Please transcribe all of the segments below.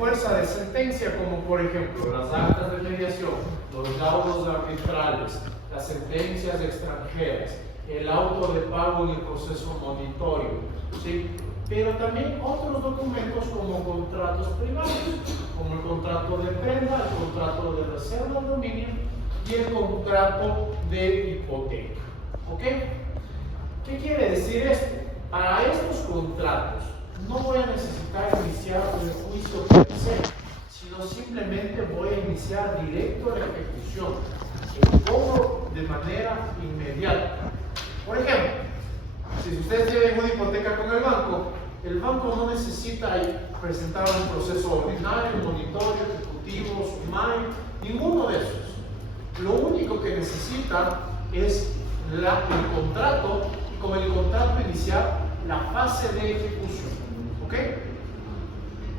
fuerza de sentencia, como por ejemplo las actas de mediación, los laudos arbitrales, las sentencias extranjeras, el auto de pago en el proceso monitorio, ¿sí? Pero también otros documentos como contratos privados, como el contrato de prenda, el contrato de reserva de dominio y el contrato de hipoteca. ¿Ok? ¿Qué quiere decir esto? Para estos contratos no voy a necesitar iniciar un juicio per se, sino simplemente voy a iniciar directo la ejecución, el cobro de manera inmediata. Por ejemplo, si ustedes tienen una hipoteca con el banco no necesita presentar un proceso ordinario, monitorio, ejecutivo, sumario, ninguno de esos. Lo único que necesita es el contrato y con el contrato iniciar la fase de ejecución. ¿Ok?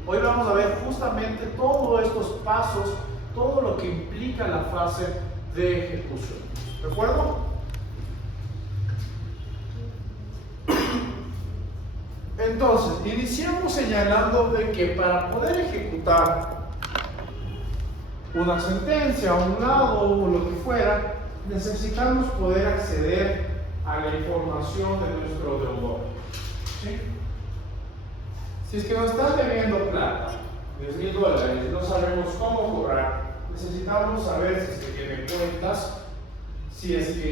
Hoy vamos a ver justamente todos estos pasos, todo lo que implica la fase de ejecución. ¿De acuerdo? Entonces, iniciamos señalando de que para poder ejecutar una sentencia, un laudo o lo que fuera, necesitamos poder acceder a la información de nuestro deudor. ¿Sí? Si es que nos están debiendo plata, $10,000, no sabemos cómo cobrar, necesitamos saber si es que tiene cuentas, si es que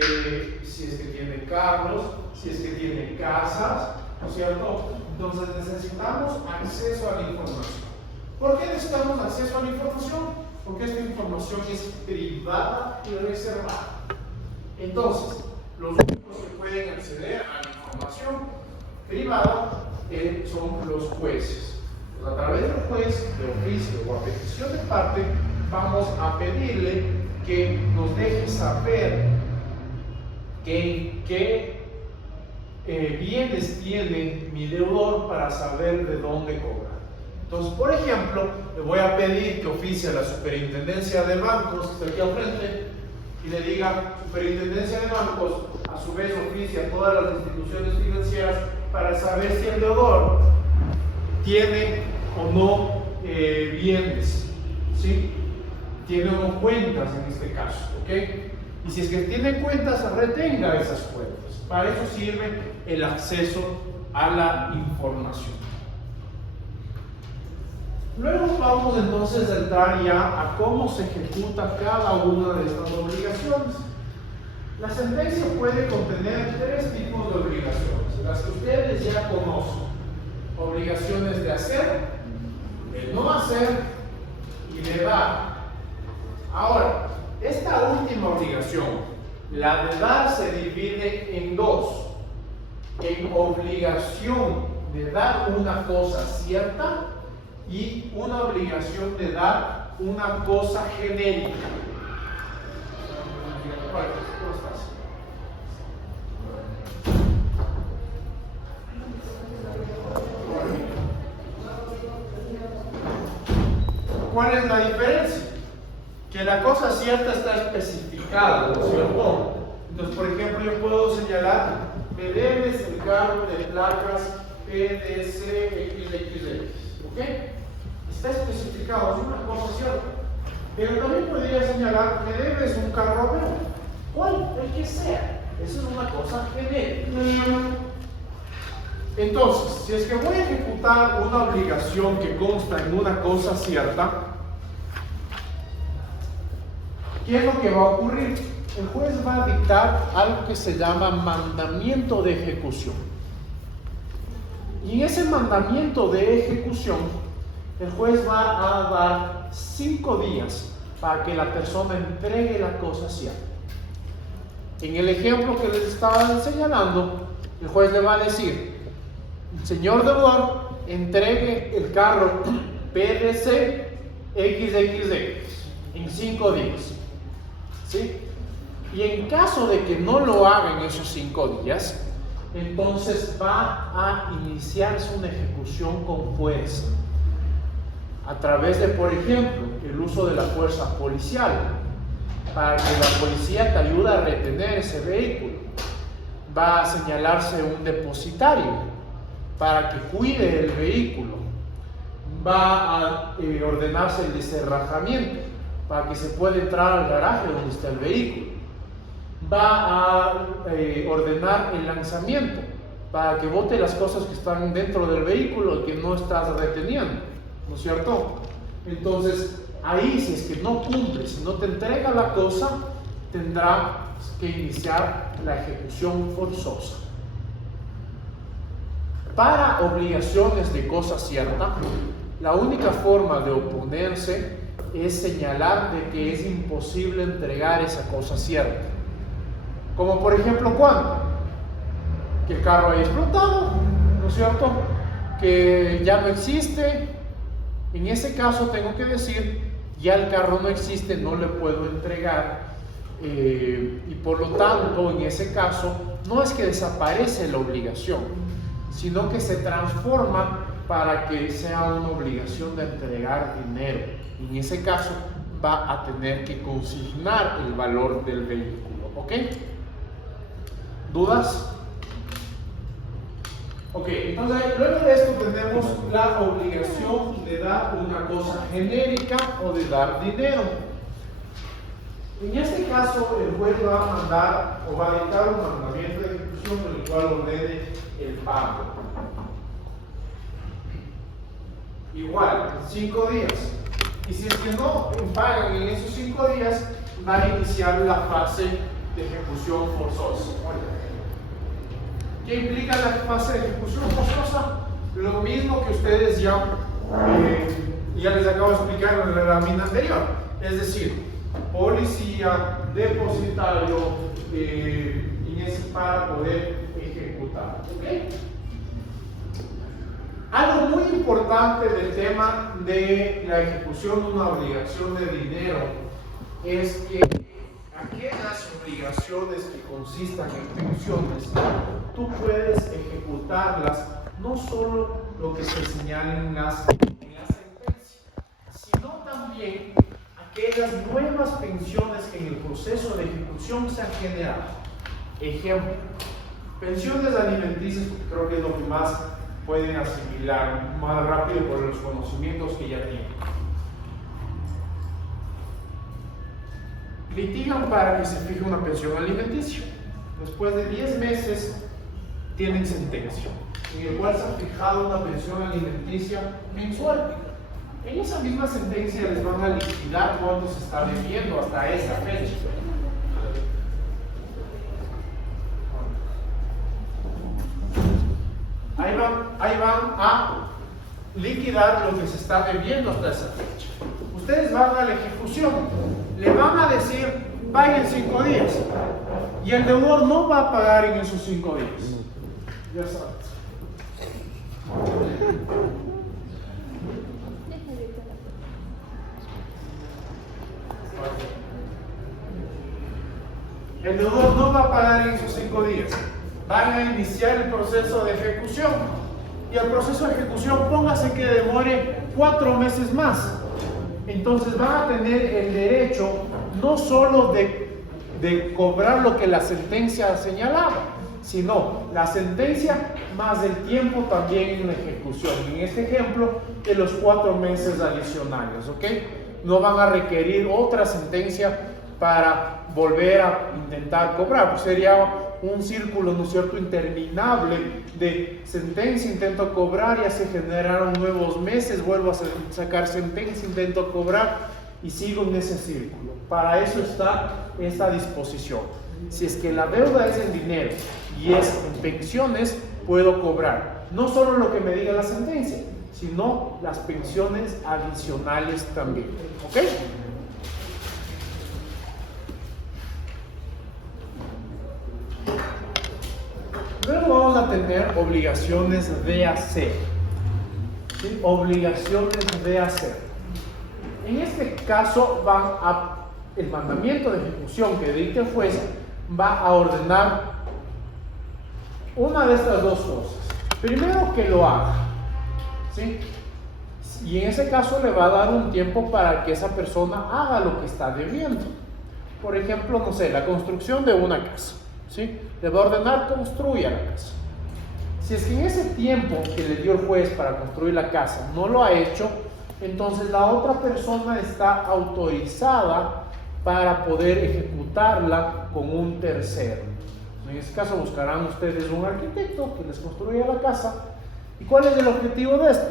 tiene carros, si es que tiene casas, ¿no es cierto? Entonces necesitamos acceso a la información. ¿Por qué necesitamos acceso a la información? Porque esta información es privada y reservada. Entonces, los únicos que pueden acceder a la información privada son los jueces. Pues a través del juez, de oficio o a petición de parte, vamos a pedirle que nos deje saber qué bienes tiene mi deudor para saber de dónde cobrar. Entonces, por ejemplo, le voy a pedir que oficie a la Superintendencia de Bancos, que está aquí al frente, y le diga: Superintendencia de Bancos, a su vez oficia a todas las instituciones financieras para saber si el deudor tiene o no bienes, ¿sí? Tiene o no cuentas en este caso, ¿ok? Y si es que tiene cuentas, retenga esas cuentas. Para eso sirve el acceso a la información. Luego vamos entonces a entrar ya a cómo se ejecuta cada una de estas obligaciones. La sentencia puede contener 3 tipos de obligaciones, las que ustedes ya conocen: obligaciones de hacer, de no hacer y de dar. Ahora, esta última obligación, la de dar, se divide en dos: en obligación de dar una cosa cierta y una obligación de dar una cosa genérica. ¿Cuál es la diferencia? Que la cosa cierta está especificada, ¿no es cierto? Entonces, por ejemplo, yo puedo señalar: me debes el cargo de placas PDC-XXX, ¿ok? Está especificado, es una cosa cierta. Pero también podría señalar: me debes un carro verde. ¿Cuál? El que sea. Eso es una cosa genérica. Entonces, si es que voy a ejecutar una obligación que consta en una cosa cierta, ¿qué es lo que va a ocurrir? El juez va a dictar algo que se llama mandamiento de ejecución. Y en ese mandamiento de ejecución, el juez va a dar 5 días para que la persona entregue la cosa cierta. En el ejemplo que les estaba señalando, el juez le va a decir: señor deudor, entregue el carro PDC XXX en 5 días. ¿Sí? Y en caso de que no lo haga en esos 5 días, entonces va a iniciarse una ejecución con fuerza, a través de, por ejemplo, el uso de la fuerza policial, para que la policía te ayude a retener ese vehículo. Va a señalarse un depositario para que cuide el vehículo. va a ordenarse el desenrajamiento para que se pueda entrar al garaje donde está el vehículo. Va a ordenar el lanzamiento para que bote las cosas que están dentro del vehículo y que no estás reteniendo, ¿no es cierto? Entonces, ahí si es que no cumple, si no te entrega la cosa, tendrá que iniciar la ejecución forzosa. Para obligaciones de cosa cierta, la única forma de oponerse es señalar de que es imposible entregar esa cosa cierta. Como por ejemplo, ¿cuándo? Que el carro haya explotado, ¿no es cierto? Que ya no existe. En ese caso tengo que decir, ya el carro no existe, no le puedo entregar, y por lo tanto, en ese caso, no es que desaparece la obligación, sino que se transforma para que sea una obligación de entregar dinero. En ese caso, va a tener que consignar el valor del vehículo, ¿ok? ¿Dudas? Ok, entonces luego de esto tenemos la obligación de dar una cosa genérica o de dar dinero. En este caso, el juez va a mandar o va a dictar un mandamiento de ejecución en el cual ordene el pago. Igual, 5 días. Y si es que no pagan en esos 5 días, va a iniciar la fase de ejecución forzosa. ¿Qué implica la fase de ejecución forzosa? Lo mismo que ustedes ya les acabo de explicar en la lámina anterior. Es decir, policía, depositario, y es para poder ejecutar. ¿Okay? Algo muy importante del tema de la ejecución de una obligación de dinero es que aquellas obligaciones que consistan en pensiones, tú puedes ejecutarlas no solo lo que se señala en la sentencia, sino también aquellas nuevas pensiones que en el proceso de ejecución se han generado. Ejemplo, pensiones alimenticias, creo que es lo que más pueden asimilar más rápido por los conocimientos que ya tienen. Litigan para que se fije una pensión alimenticia. Después de 10 meses tienen sentencia, en el cual se ha fijado una pensión alimenticia mensual. En esa misma sentencia les van a liquidar cuánto se está debiendo hasta esa fecha. Ahí van a liquidar lo que se está debiendo hasta esa fecha. Ustedes van a la ejecución, le van a decir, paguen 5 días, y el deudor no va a pagar en esos 5 días. Ya sabes. El deudor no va a pagar en esos 5 días. Van a iniciar el proceso de ejecución. Y el proceso de ejecución, póngase que demore 4 meses más. Entonces van a tener el derecho no solo de cobrar lo que la sentencia señalaba, sino la sentencia más el tiempo también en la ejecución. En este ejemplo, de los 4 meses adicionales, ¿ok? No van a requerir otra sentencia para volver a intentar cobrar, pues sería un círculo, ¿no es cierto?, interminable de sentencia, intento cobrar, ya se generaron nuevos meses, vuelvo a sacar sentencia, intento cobrar y sigo en ese círculo. Para eso está esta disposición. Si es que la deuda es en dinero y es en pensiones, puedo cobrar no solo lo que me diga la sentencia, sino las pensiones adicionales también. ¿Ok? Luego vamos a tener obligaciones de hacer. ¿Sí? Obligaciones de hacer. En este caso el mandamiento de ejecución que dicte el juez va a ordenar una de estas dos cosas. Primero, que lo haga, ¿sí? Y en ese caso le va a dar un tiempo para que esa persona haga lo que está debiendo. Por ejemplo, no sé, la construcción de una casa, ¿sí? Le va a ordenar, construya la casa. Si es que en ese tiempo que le dio el juez para construir la casa no lo ha hecho, entonces la otra persona está autorizada para poder ejecutarla con un tercero. En este caso buscarán ustedes un arquitecto que les construya la casa. ¿Y cuál es el objetivo de esto?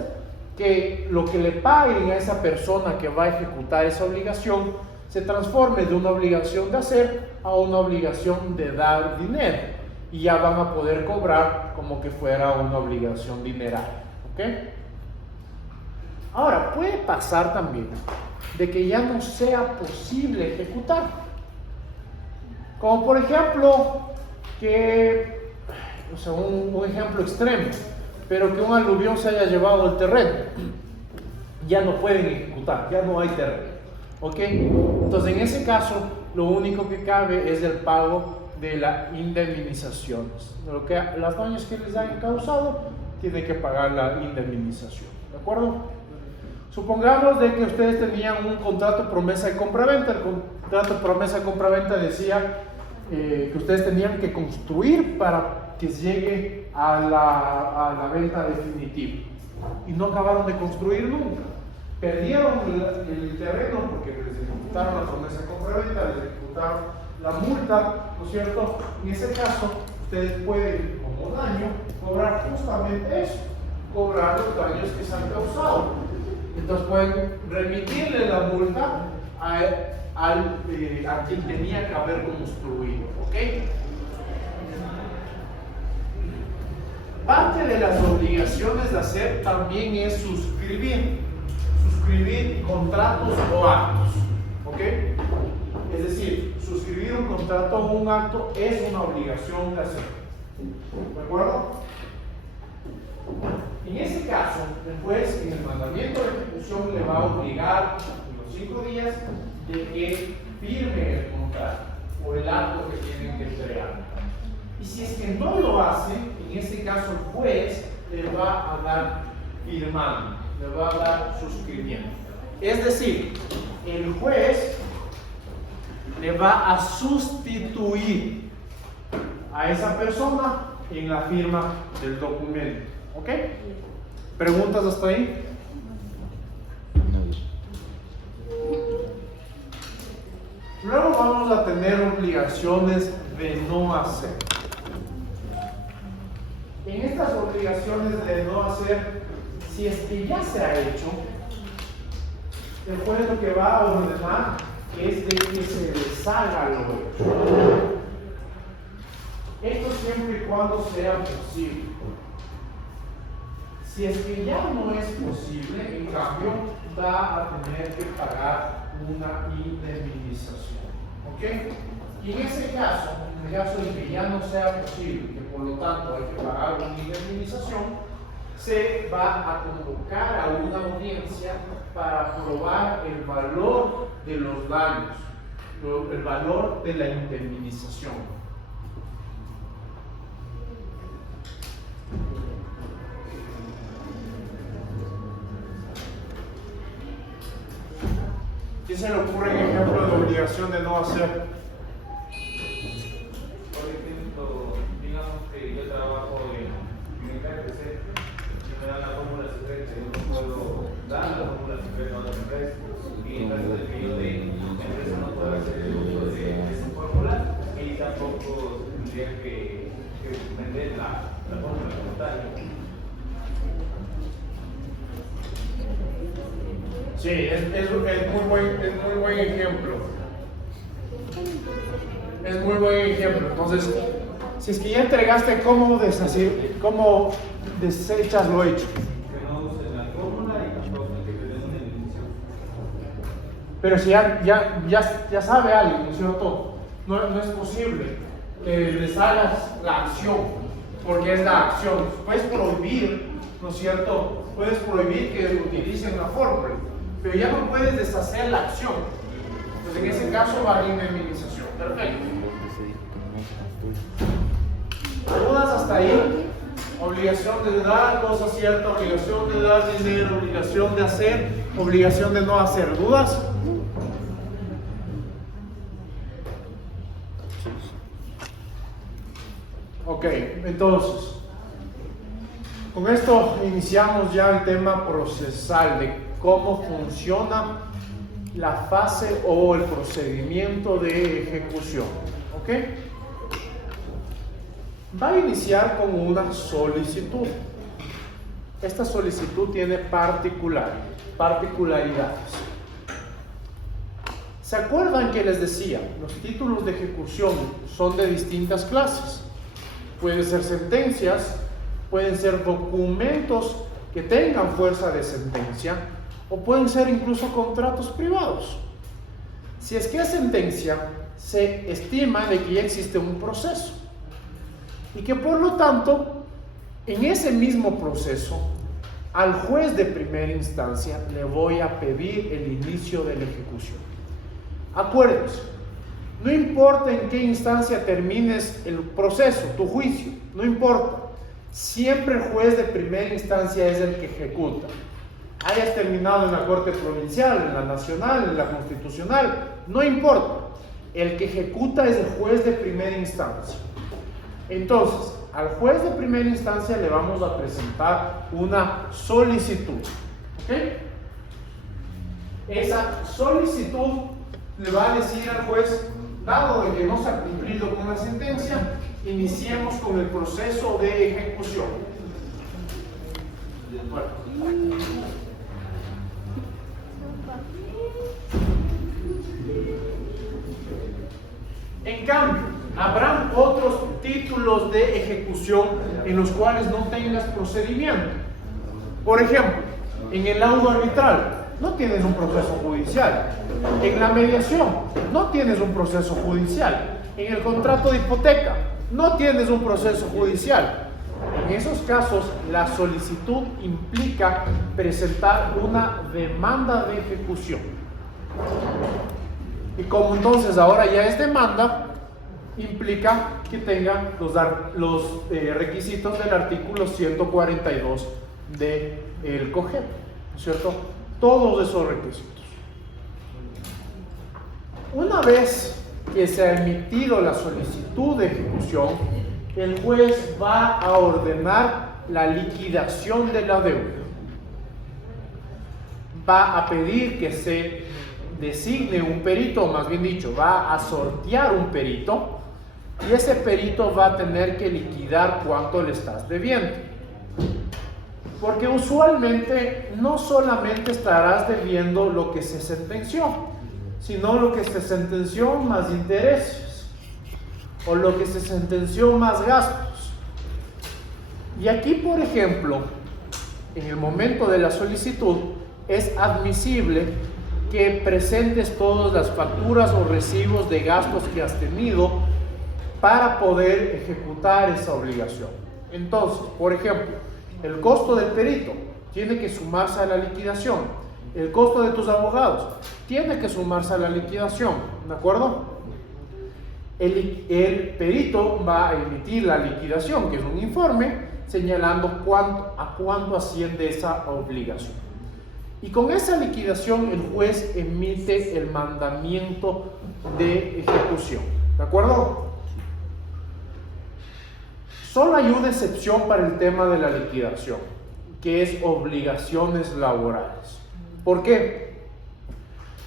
Que lo que le paguen a esa persona que va a ejecutar esa obligación se transforme de una obligación de hacer a una obligación de dar dinero, y ya van a poder cobrar como que fuera una obligación dineraria. ¿Ok? Ahora, puede pasar también de que ya no sea posible ejecutar, como por ejemplo que, o sea, un ejemplo extremo, pero que un aluvión se haya llevado el terreno, ya no pueden ejecutar, ya no hay terreno. ¿Ok? Entonces en ese caso lo único que cabe es el pago de la indemnización. Lo que los daños que les hayan causado, tienen que pagar la indemnización. ¿De acuerdo? Supongamos de que ustedes tenían un contrato de promesa de compraventa. El contrato de promesa de compraventa decía que ustedes tenían que construir para que llegue a la venta definitiva, y no acabaron de construir nunca. Perdieron el terreno porque les ejecutaron la promesa de compraventa, les ejecutaron la multa, ¿no es cierto? En ese caso, ustedes pueden, como daño, cobrar justamente eso, cobrar los daños que se han causado. Entonces pueden remitirle la multa a quien tenía que haber construido. ¿Ok? Parte de las obligaciones de hacer también es suscribir contratos o actos. ¿Ok? Es decir, suscribir un contrato o un acto es una obligación de hacer. ¿De acuerdo? En ese caso, el juez en el mandamiento de ejecución le va a obligar en los 5 días de que firme el contrato o el acto que tienen que entregar. Y si es que no lo hace, en este caso el juez le va a dar firmando, le va a dar suscribiendo. Es decir, el juez le va a sustituir a esa persona en la firma del documento. ¿Ok? ¿Preguntas hasta ahí? Luego vamos a tener obligaciones de no hacer. En estas obligaciones de no hacer, si es que ya se ha hecho, el juez lo que va a ordenar es de que se deshaga lo hecho. Esto siempre y cuando sea posible. Si es que ya no es posible, en cambio, va a tener que pagar una indemnización. ¿Ok? Y en ese caso, en el caso de que ya no sea posible, que por lo tanto hay que pagar una indemnización, se va a convocar a una audiencia para probar el valor de los daños, el valor de la indemnización. ¿Qué se le ocurre en ejemplo de obligación de no hacer? Por ejemplo, digamos que yo trabajo en el KFC y me dan la fórmula secreta, yo no puedo dar la fórmula secreta a otra empresa, y en caso de que yo dé, la empresa no puede hacer el uso de esa fórmula y tampoco tendría que vender la fórmula como tal. Sí, es muy buen ejemplo. Es muy buen ejemplo. Entonces, si es que ya entregaste, ¿cómo desechas lo hecho? Que no usen la fórmula y tampoco que te den una indemnización. Pero si ya sabe alguien, ¿no es cierto? No es posible que les hagas la acción, porque es la acción. Puedes prohibir, ¿no es cierto? Puedes prohibir que utilicen la fórmula, pero ya no puedes deshacer la acción. Pues en ese caso va la indemnización. Perfecto. ¿Dudas hasta ahí? Obligación de dar cosa cierta, obligación de dar dinero, obligación de hacer, obligación de no hacer. ¿Dudas? Ok, entonces Con esto iniciamos ya el tema procesal de cómo funciona la fase o el procedimiento de ejecución. ¿Ok? Va a iniciar con una solicitud. Esta solicitud tiene particularidades. ¿Se acuerdan que les decía? Los títulos de ejecución son de distintas clases. Pueden ser sentencias, pueden ser documentos que tengan fuerza de sentencia, o pueden ser incluso contratos privados. Si es que es sentencia, se estima de que ya existe un proceso y que por lo tanto, en ese mismo proceso, al juez de primera instancia le voy a pedir el inicio de la ejecución. Acuérdense, no importa en qué instancia termines el proceso, tu juicio, no importa. Siempre el juez de primera instancia es el que ejecuta. Hayas terminado en la Corte Provincial, en la Nacional, en la Constitucional, no importa. El que ejecuta es el juez de primera instancia. Entonces, al juez de primera instancia le vamos a presentar una solicitud. ¿Ok? Esa solicitud le va a decir al juez, dado de que no se ha cumplido con la sentencia, iniciemos con el proceso de ejecución. Bueno. En cambio, habrán otros títulos de ejecución en los cuales no tengas procedimiento. Por ejemplo, en el laudo arbitral no tienes un proceso judicial. En la mediación no tienes un proceso judicial. En el contrato de hipoteca no tienes un proceso judicial. En esos casos, la solicitud implica presentar una demanda de ejecución. Y como entonces ahora ya es demanda, implica que tenga los requisitos del artículo 142 del COGEP, ¿no es cierto? Todos esos requisitos. Una vez que se ha emitido la solicitud de ejecución, el juez va a ordenar la liquidación de la deuda. Va a pedir que se designe un perito, o más bien dicho, va a sortear un perito, y ese perito va a tener que liquidar cuánto le estás debiendo. Porque usualmente no solamente estarás debiendo lo que se sentenció, sino lo que se sentenció más intereses, o lo que se sentenció más gastos. Y aquí, por ejemplo, en el momento de la solicitud, es admisible que presentes todas las facturas o recibos de gastos que has tenido para poder ejecutar esa obligación. Entonces, por ejemplo, el costo del perito tiene que sumarse a la liquidación. El costo de tus abogados tiene que sumarse a la liquidación, ¿de acuerdo? El perito va a emitir la liquidación, que es un informe señalando a cuánto asciende esa obligación. Y con esa liquidación el juez emite el mandamiento de ejecución, ¿de acuerdo? Solo hay una excepción para el tema de la liquidación, que es obligaciones laborales. ¿Por qué?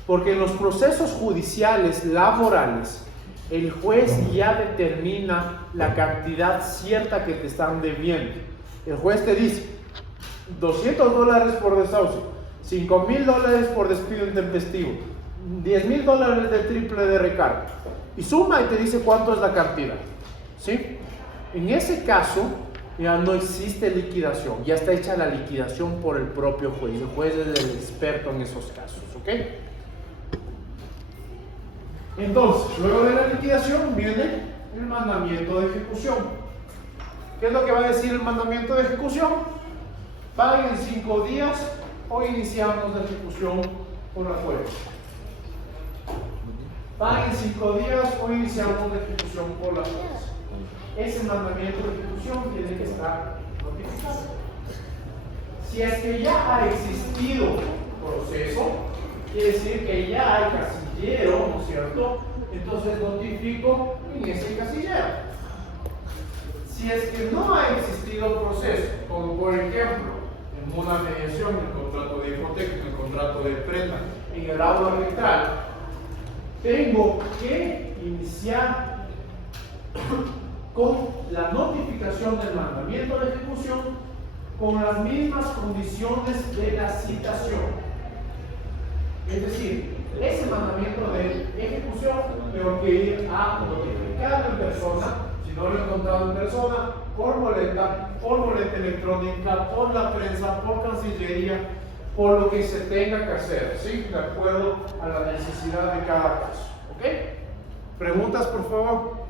Porque en los procesos judiciales laborales, el juez ya determina la cantidad cierta que te están debiendo. El juez te dice $200 por desahucio, $5,000 por despido intempestivo, $10,000 de triple de recargo, y suma y te dice cuánto es la cantidad, ¿sí? En ese caso ya no existe liquidación, ya está hecha la liquidación por el propio juez. El juez es el experto en esos casos, ¿ok? Entonces, luego de la liquidación viene el mandamiento de ejecución. ¿Qué es lo que va a decir el mandamiento de ejecución? Paguen 5 días o iniciamos la ejecución por la juez. Paguen 5 días o iniciamos la ejecución por la juez. Ese mandamiento de ejecución tiene que estar notificado. Si es que ya ha existido proceso, quiere decir que ya hay casillero, ¿no es cierto? Entonces notifico en ese casillero. Si es que no ha existido proceso, como por ejemplo, en una mediación, en el contrato de hipoteca, en el contrato de prenda, en el aula arbitral, tengo que iniciar con la notificación del mandamiento de ejecución con las mismas condiciones de la citación. Es decir, ese mandamiento de ejecución tengo que ir a notificarlo en persona, si no lo he encontrado en persona, por boleta electrónica, por la prensa, por Cancillería, por lo que se tenga que hacer, ¿sí? De acuerdo a la necesidad de cada caso. ¿Ok? ¿Preguntas, por favor?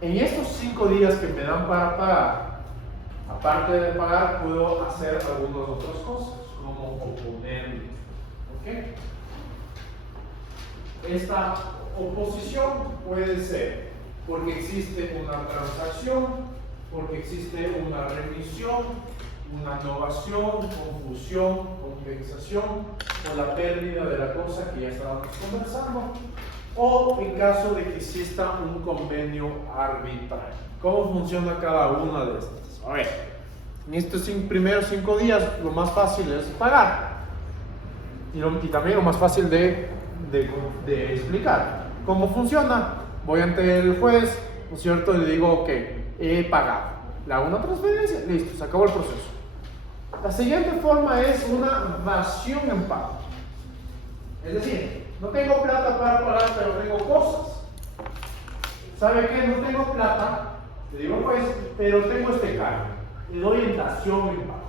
En estos 5 días que me dan para pagar, aparte de pagar, puedo hacer algunas otras cosas, como oponerme. ¿Ok? Esta oposición puede ser porque existe una transacción, porque existe una remisión, una novación, confusión, compensación o la pérdida de la cosa que ya estábamos conversando, o en caso de que exista un convenio arbitral. ¿Cómo funciona cada una de estas? A ver, en estos primeros 5 días lo más fácil es pagar y también lo más fácil de explicar. ¿Cómo funciona? Voy ante el juez, ¿no es cierto? Y le digo, ok, he pagado. Le hago una transferencia, listo, se acabó el proceso. La siguiente forma es una dación en pago. Es decir, no tengo plata para pagar, pero tengo cosas. ¿Sabe qué? No tengo plata, le digo pues, pero tengo este cargo. Le doy en dación en pago.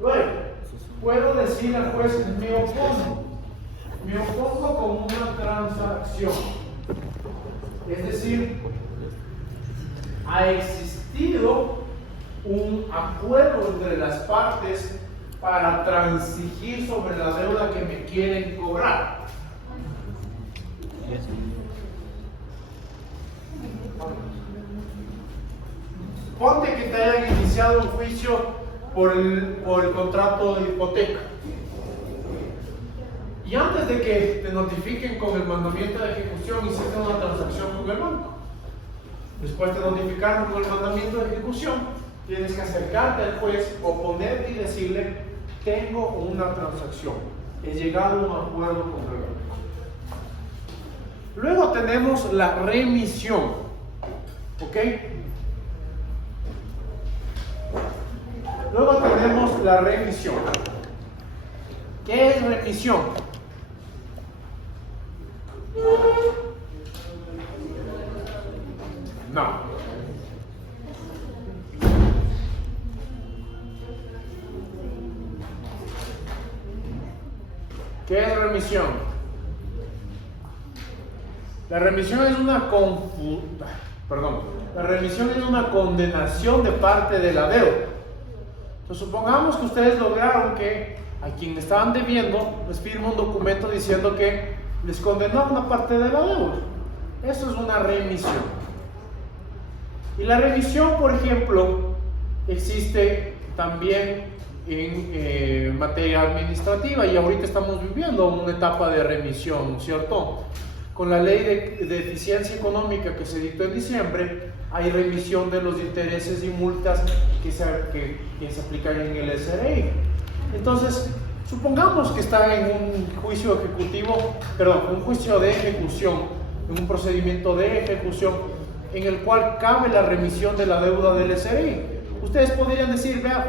Luego, puedo decir al juez, me opongo con una transacción. Es decir, ha existido un acuerdo entre las partes para transigir sobre la deuda que me quieren cobrar. Ponte que te hayan iniciado un juicio por el contrato de hipoteca. Y antes de que te notifiquen con el mandamiento de ejecución, hiciste una transacción con el banco. Después te notificaron con el mandamiento de ejecución, tienes que acercarte al juez, oponerte y decirle, tengo una transacción, he llegado a un acuerdo con el banco. Luego tenemos la remisión, ¿ok? Luego tenemos la remisión. ¿Qué es remisión? No. ¿Qué es remisión? La remisión es una condenación de parte de la deuda. Entonces, supongamos que ustedes lograron que a quien estaban debiendo les firma un documento diciendo que les condenó una parte de la deuda. Eso es una remisión. Y la remisión, por ejemplo, existe también en materia administrativa y ahorita estamos viviendo una etapa de remisión, ¿no es cierto? Con la ley de eficiencia económica que se dictó en diciembre, hay remisión de los intereses y multas que se aplican en el SRI. Entonces, supongamos que está en un juicio un juicio de ejecución, en un procedimiento de ejecución en el cual cabe la remisión de la deuda del SRI. Ustedes podrían decir, vean,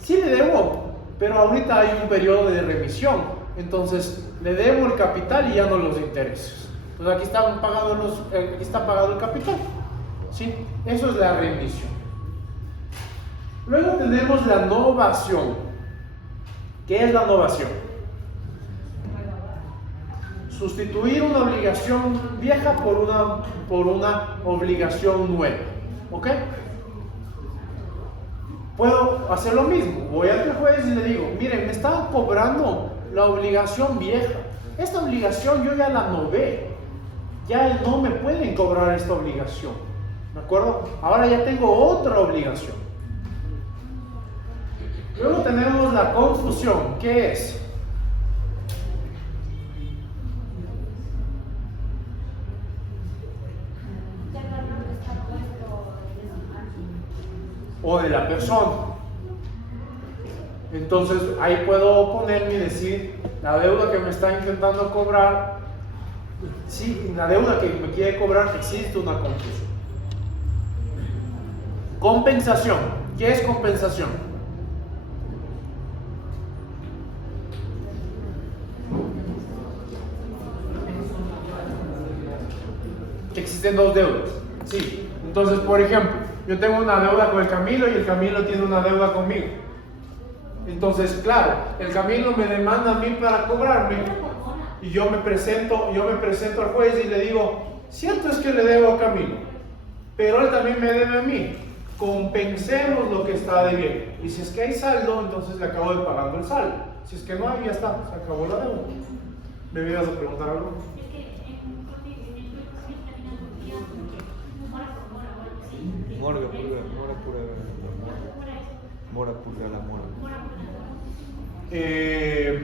sí le debo, pero ahorita hay un periodo de remisión, entonces le debo el capital y ya no los intereses. Entonces aquí está pagado el capital, ¿sí? Eso es la remisión. Luego tenemos la novación. ¿Qué es la novación? Sustituir una obligación vieja por una obligación nueva, ¿ok? Puedo hacer lo mismo, voy al juez y le digo, miren, me estaban cobrando la obligación vieja, esta obligación yo ya la nové, ya no me pueden cobrar esta obligación, ¿de acuerdo? Ahora ya tengo otra obligación, Luego tenemos la confusión. ¿Qué es? O de la persona. Entonces ahí puedo ponerme y decir la deuda que me está intentando cobrar, sí, la deuda que me quiere cobrar, existe una confusión. Compensación. ¿Qué es compensación? Existen dos deudas. Sí. Entonces, por ejemplo, yo tengo una deuda con el Camilo y el Camilo tiene una deuda conmigo. Entonces, claro, el Camilo me demanda a mí para cobrarme y yo me presento al juez y le digo, cierto es que le debo a Camilo, pero él también me debe a mí. Compensemos lo que está debiendo. Y si es que hay saldo, entonces le acabo de pagando el saldo. Si es que no hay, ya está, se acabó la deuda. ¿Me ibas a preguntar algo?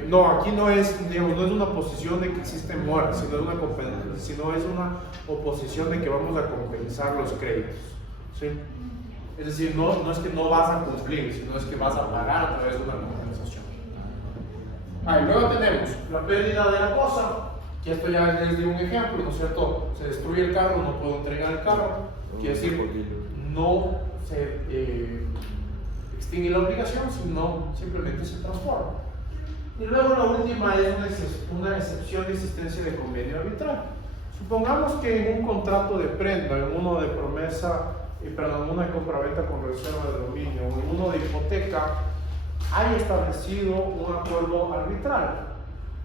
No, aquí no es, digamos, no es una oposición de que existe mora, sino es una oposición de que vamos a compensar los créditos, ¿sí? Es decir, no es que no vas a cumplir, sino es que vas a pagar a través de una compensación. Luego tenemos la pérdida de la cosa, que esto ya les di un ejemplo, ¿no es cierto? Se destruye el carro, no puedo entregar el carro, quiere decir, no se extingue la obligación, sino simplemente se transforma. Y luego la última es una excepción de existencia de convenio arbitral. Supongamos que en un contrato de prenda, en uno de promesa, una compraventa con reserva de dominio, o en uno de hipoteca, hay establecido un acuerdo arbitral.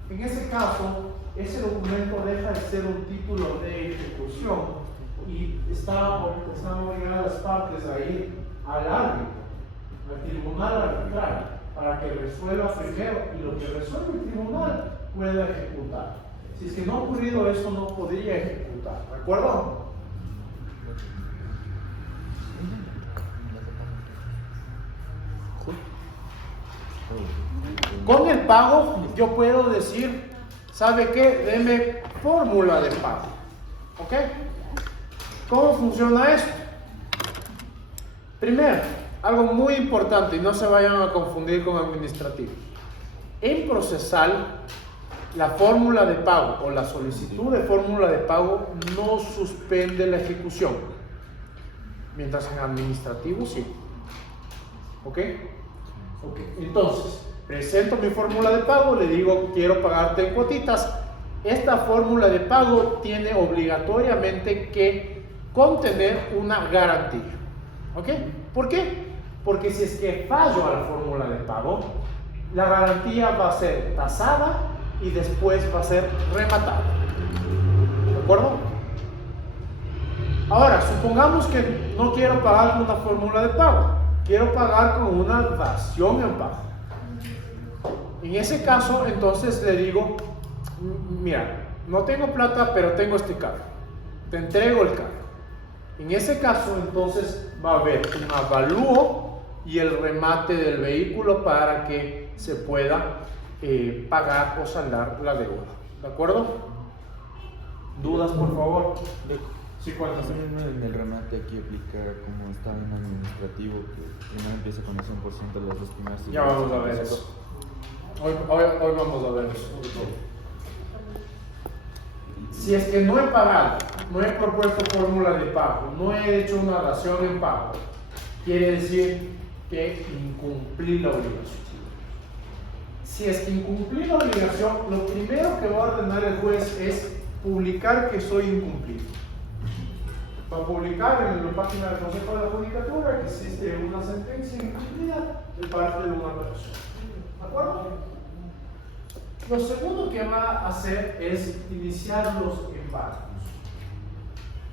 En ese caso, ese documento deja de ser un título de ejecución y están obligadas las partes a ir al árbitro, al tribunal arbitral, para que resuelva primero, y lo que resuelve el tribunal pueda ejecutar. Si es que no ha ocurrido eso, no podría ejecutar, ¿de acuerdo? Con el pago yo puedo decir, ¿sabe qué? Deme fórmula de pago. ¿Ok? ¿Cómo funciona esto? Primero, algo muy importante, y no se vayan a confundir con administrativo. En procesal, la fórmula de pago o la solicitud de fórmula de pago no suspende la ejecución, mientras en administrativo sí. ¿Ok? Ok, entonces, presento mi fórmula de pago, le digo quiero pagarte en cuotitas. Esta fórmula de pago tiene obligatoriamente que contener una garantía. ¿Ok? ¿Por qué? Porque si es que fallo a la fórmula de pago, la garantía va a ser tasada y después va a ser rematada. ¿De acuerdo? Ahora, supongamos que no quiero pagar con una fórmula de pago, quiero pagar con una dación en pago. En ese caso, entonces le digo, mira, no tengo plata, pero tengo este carro, te entrego el carro. En ese caso, entonces va a haber un avalúo y el remate del vehículo para que se pueda pagar o saldar la deuda. ¿De acuerdo? ¿Dudas, por favor? Sí, ¿cuántas? En el remate aquí aplica como está en administrativo, que primero empieza con el 100% de las estimadas. Ya vamos a ver eso. Hoy vamos a ver eso. Si es que no he pagado, no he propuesto fórmula de pago, no he hecho una dación en pago, quiere decir que incumplí la obligación. Si es que incumplí la obligación, lo primero que va a ordenar el juez es publicar que soy incumplido. Va a publicar en la página del Consejo de la Judicatura que existe una sentencia incumplida de parte de una persona. ¿De acuerdo? Lo segundo que va a hacer es iniciar los embargos.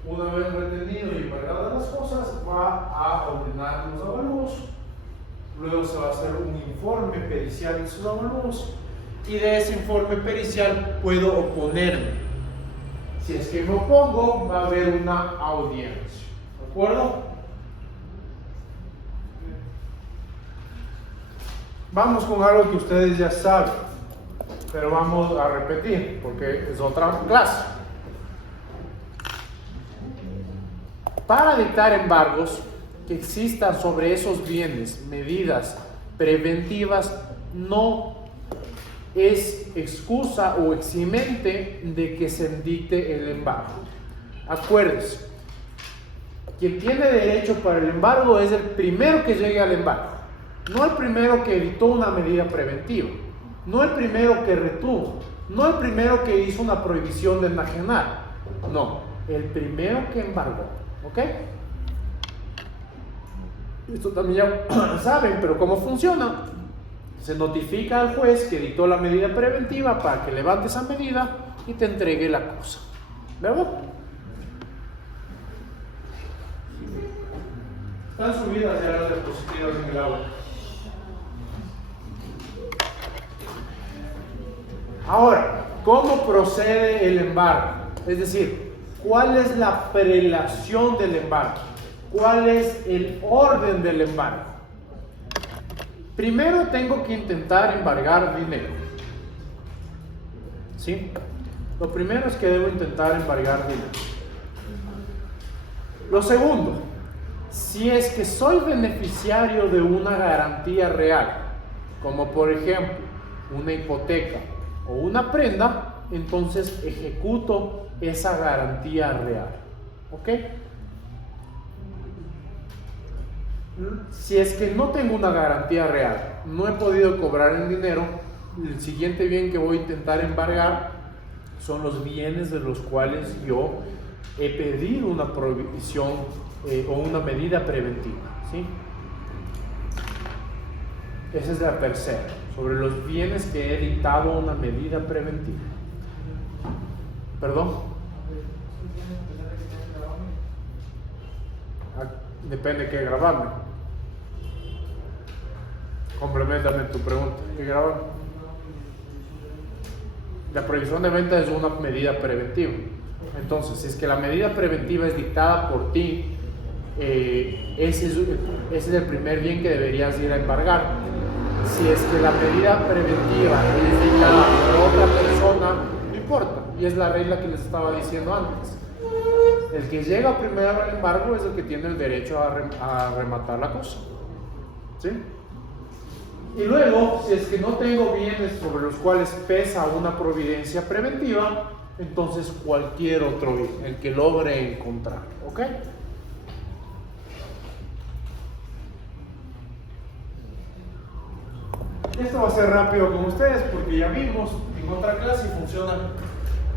Una vez retenido y embargadas las cosas, va a ordenar los avalúos. Luego se va a hacer un informe pericial en sus avalúos. Y de ese informe pericial puedo oponerme. Si es que me opongo, va a haber una audiencia. ¿De acuerdo? Vamos con algo que ustedes ya saben, pero vamos a repetir porque es otra clase. Para dictar embargos que existan sobre esos bienes, medidas preventivas, no es excusa o eximente de que se dicte el embargo. Acuérdense, quien tiene derecho para el embargo es el primero que llegue al embargo, no el primero que evitó una medida preventiva, no el primero que retuvo, no el primero que hizo una prohibición de enajenar, no, el primero que embargó. ¿Ok? Esto también ya saben, pero ¿cómo funciona? Se notifica al juez que dictó la medida preventiva para que levante esa medida y te entregue la cosa. ¿Verdad? Están subidas ya las diapositivas en el aula. Ahora, ¿cómo procede el embargo? Es decir, ¿cuál es la prelación del embargo? ¿Cuál es el orden del embargo? Primero tengo que intentar embargar dinero. ¿Sí? Lo primero es que debo intentar embargar dinero. Lo segundo, si es que soy beneficiario de una garantía real, como por ejemplo una hipoteca o una prenda, entonces ejecuto esa garantía real. ¿Ok? Si es que no tengo una garantía real, no he podido cobrar en dinero, el siguiente bien que voy a intentar embargar son los bienes de los cuales yo he pedido una prohibición o una medida preventiva. ¿Sí? Esa es la tercera, sobre los bienes que he dictado una medida preventiva. ¿Perdón? Depende de qué grabarme. Complementame tu pregunta. ¿Qué grabarme? La prohibición de venta es una medida preventiva. Entonces, si es que la medida preventiva es dictada por ti, ese es el primer bien que deberías ir a embargar. Si es que la medida preventiva es dictada por otra persona, no importa. Y es la regla que les estaba diciendo antes. El que llega primero al embargo es el que tiene el derecho a rematar la cosa. ¿Sí? Y luego, si es que no tengo bienes sobre los cuales pesa una providencia preventiva, entonces cualquier otro bien, el que logre encontrar. ¿Ok? Esto va a ser rápido con ustedes porque ya vimos en otra clase y funciona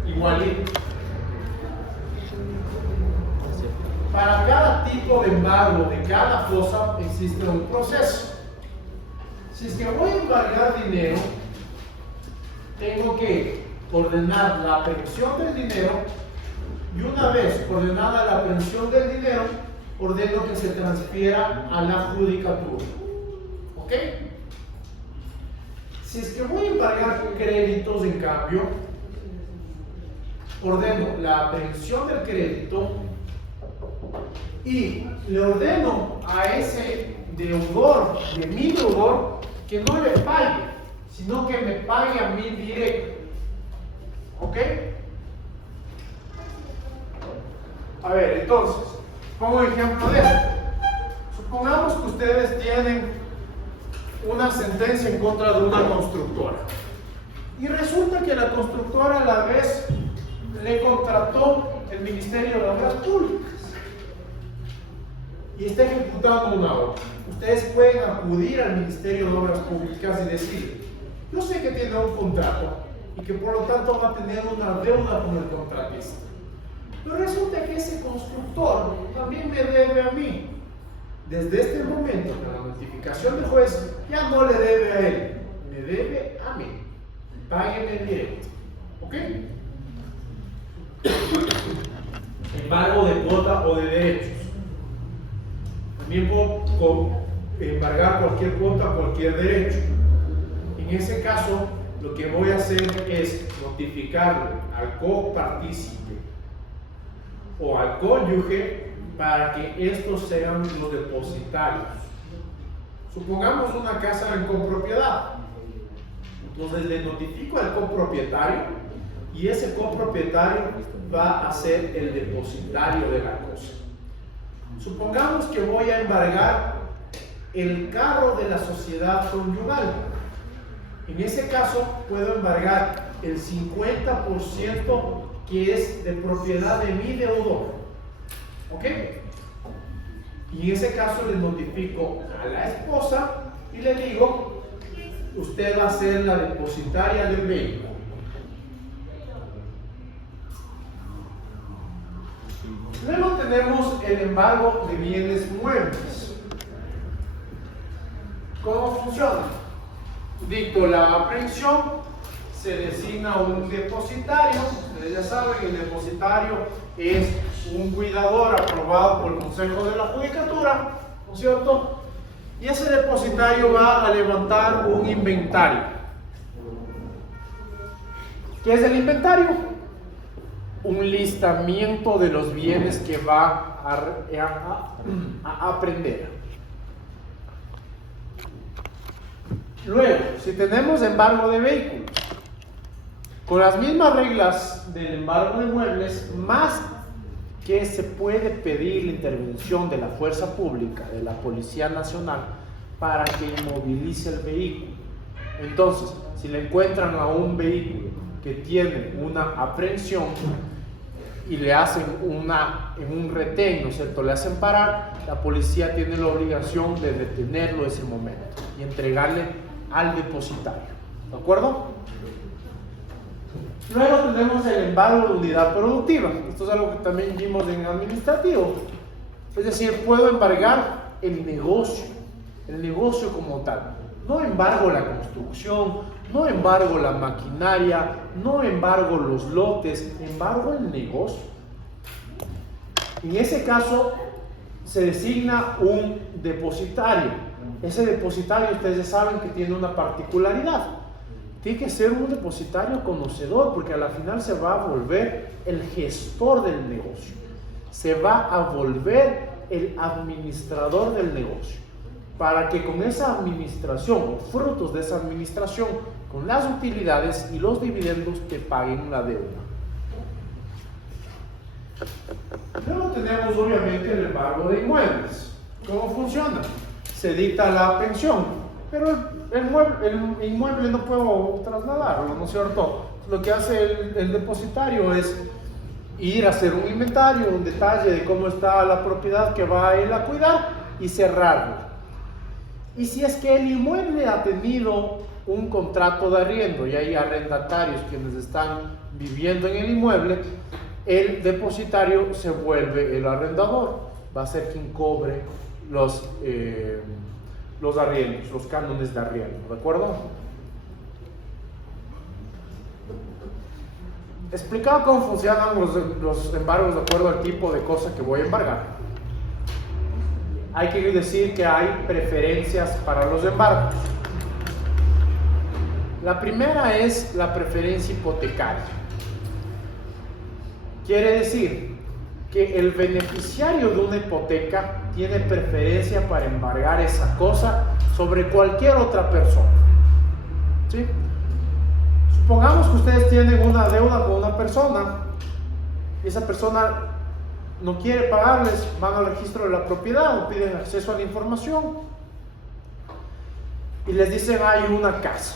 igualito. Para cada tipo de embargo de cada cosa existe un proceso. Si es que voy a embargar dinero, tengo que ordenar la aprehensión del dinero y una vez ordenada la aprehensión del dinero, ordeno que se transfiera a la judicatura. ¿Ok? Si es que voy a embargar créditos, en cambio, ordeno la aprehensión del crédito y le ordeno a ese deudor, de mi deudor, que no le pague, sino que me pague a mí directo. ¿Ok? A ver, entonces, pongo ejemplo de esto. Supongamos que ustedes tienen una sentencia en contra de una constructora. Y resulta que la constructora a la vez le contrató el Ministerio de Obras Públicas. Y está ejecutando una obra. Ustedes pueden acudir al Ministerio de Obras Públicas y decir: yo sé que tiene un contrato y que por lo tanto va a tener una deuda con el contratista. Pero resulta que ese constructor también me debe a mí. Desde este momento, con la notificación del juez, ya no le debe a él, me debe a mí. Págueme directo. ¿Ok? Embargo de cuota o de derechos. También puedo embargar cualquier cuota o cualquier derecho. En ese caso, lo que voy a hacer es notificarle al copartícipe o al cónyuge para que estos sean los depositarios. Supongamos una casa en copropiedad. Entonces le notifico al copropietario y ese copropietario va a ser el depositario de la cosa. Supongamos que voy a embargar el carro de la sociedad conyugal. En ese caso puedo embargar el 50% que es de propiedad de mi deudor. ¿Ok? Y en ese caso le notifico a la esposa y le digo, usted va a ser la depositaria del vehículo. Luego tenemos el embargo de bienes muebles. ¿Cómo funciona? Dicto la aprehensión, se designa un depositario. Ustedes ya saben, el depositario es un cuidador aprobado por el Consejo de la Judicatura, ¿no es cierto? Y ese depositario va a levantar un inventario. ¿Qué es el inventario? Un listamiento de los bienes que va a aprender. Luego, si tenemos embargo de vehículos, con las mismas reglas del embargo de muebles, más que se puede pedir la intervención de la fuerza pública, de la Policía Nacional, para que inmovilice el vehículo. Entonces, si le encuentran a un vehículo que tiene una aprehensión y le hacen en un retén, ¿no es cierto?, le hacen parar, la policía tiene la obligación de detenerlo ese momento y entregarle al depositario. ¿De acuerdo? Luego tenemos el embargo de unidad productiva. Esto es algo que también vimos en administrativo. Es decir, puedo embargar el negocio como tal. No embargo la construcción, no embargo la maquinaria, no embargo los lotes, embargo el negocio. En ese caso se designa un depositario. Ese depositario, ustedes ya saben que tiene una particularidad. Tiene que ser un depositario conocedor, porque a la final se va a volver el gestor del negocio. Se va a volver el administrador del negocio. Para que con esa administración, o frutos de esa administración, con las utilidades y los dividendos, te paguen la deuda. Luego tenemos obviamente el embargo de inmuebles. ¿Cómo funciona? Se dicta la pensión, pero el inmueble no puedo trasladarlo, ¿no es cierto? Lo que hace el depositario es ir a hacer un inventario, un detalle de cómo está la propiedad que va a él a cuidar y cerrarlo. Y si es que el inmueble ha tenido un contrato de arriendo y hay arrendatarios quienes están viviendo en el inmueble, el depositario se vuelve el arrendador, va a ser quien cobre los arriendos, los cánones de arriendo, ¿de acuerdo? Explicado cómo funcionan los embargos de acuerdo al tipo de cosa que voy a embargar. Hay que decir que hay preferencias para los embargos. La primera es la preferencia hipotecaria. Quiere decir que el beneficiario de una hipoteca tiene preferencia para embargar esa cosa sobre cualquier otra persona. ¿Sí? Supongamos que ustedes tienen una deuda con una persona y esa persona no quiere pagarles, van al registro de la propiedad o piden acceso a la información y les dicen hay una casa.